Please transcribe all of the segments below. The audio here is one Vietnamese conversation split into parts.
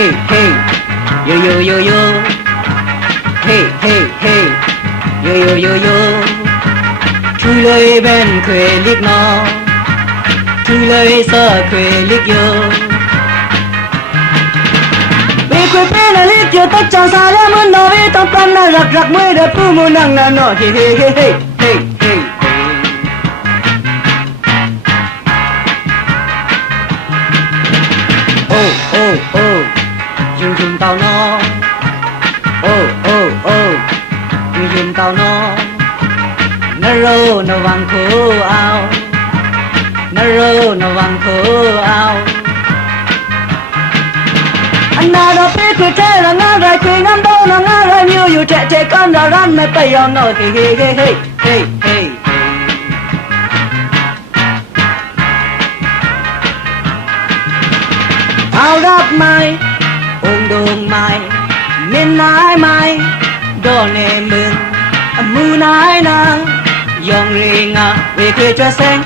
hey hey. Yo yo yo yo. Hey hey hey. Yo yo yo yo. Chui lơi bên khuê liếc nó chui lơi sa khuê liếc yo. Vì khuê phê là liếc yo tóc chàng xa ra muốn nó với tóc con na rạc rạc mới đẹp phu muốn nàng na nọ. Hey hey hey hey hey. Dùng dùng tao nó. Ô ô ô. Dùng dùng tao nó. Nó rô, nó vàng khô ao. Nó rô, nó vàng khô ao. Anh nào đó biết cười trẻ là ngã rồi cười ngắm đâu là ngã rồi nhiều nhiều trẻ trẻ con đã rắn mà tay ao nó hê hê hê hê hê งไม้เน้นนายไม้ดอเนมึงมูนายนางยองเรงาเวเคยจะแสง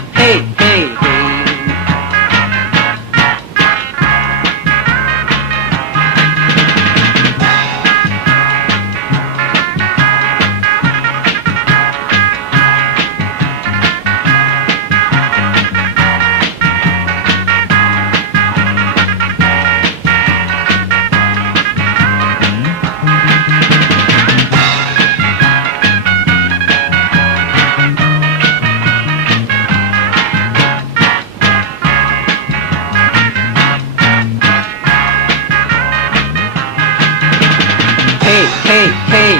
hey hey hey.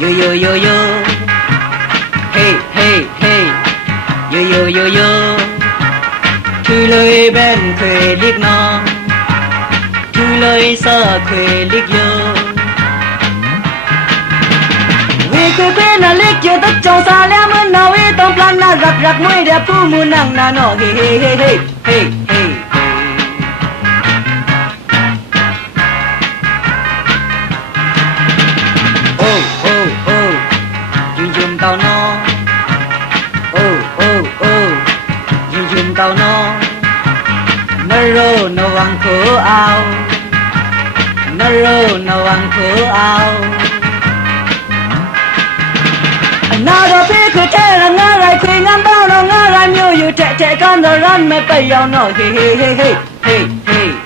Yo yo yo yo. Hey hey hey. Yo yo yo yo. Thư bên khuê liếc nó thư lời sợ khuê liếc yo vì cô bé là liếc chưa tất trong xa lẽ mơn nào ý plan là rạc rạc mũi đẹp phu mù nặng nà nọ. Hey hey hey hey hey. ရိုနဝံခိုအောင်နရိုနဝံခိုအောင်အနာတော့ပေးခွတဲ့ငါရိုက်ခွေငါပေါ့တော့ငါရိုက်မျိုးယူတဲ့တဲ့ကောင်းတော့ရမ်းမပျောက်တော့ဟေးဟေးဟေးဟေးဟေး